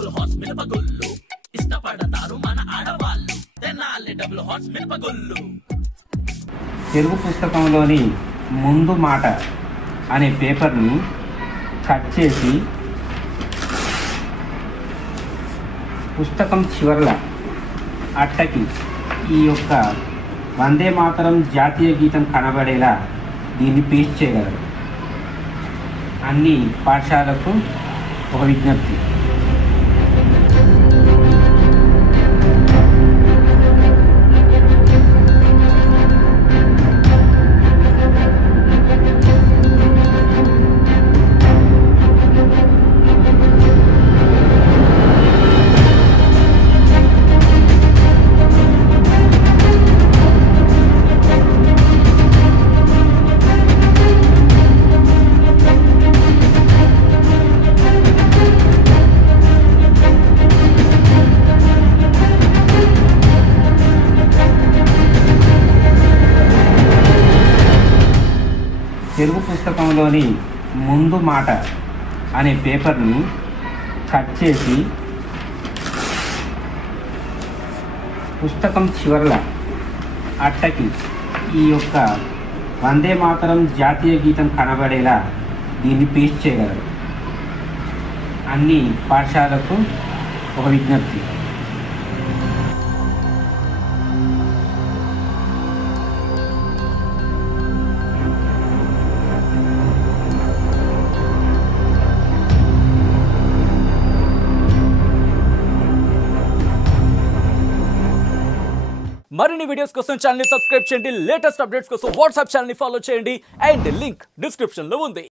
Double horse మినపగుళ్ళు ఇష్టపడతారు మన ఆడవాళ్ళు తెనాలి డబుల్ హార్స్ మినపగుళ్ళు. తెలుగు పుస్తకంలోని ముందు మాట అనే పేపర్ని కట్ చేసి పుస్తకం చివరల అట్టకి ఈ యొక్క వందే మాతరం జాతీయ గీతం కనబడేలా దీన్ని పేస్ట్ చేయగలరు. అన్ని పాఠశాలకు ఒక విజ్ఞప్తి. తెలుగు పుస్తకంలోని ముందు మాట అనే పేపర్ని కట్ చేసి పుస్తకం చివరల అట్టకి ఈ యొక్క వందే మాతరం జాతీయ గీతం కనబడేలా దీన్ని పేస్ట్ చేయగలరు. అన్ని పాఠశాలకు ఒక విజ్ఞప్తి. మరిన్ని వీడియోస్ కోసం ఛానల్ ని సబ్స్క్రైబ్ చేయండి. లేటెస్ట్ అప్డేట్స్ కోసం వాట్సాప్ ఛానల్ ని ఫాలో చేయండి. అండ్ లింక్ డిస్క్రిప్షన్ లో ఉంది.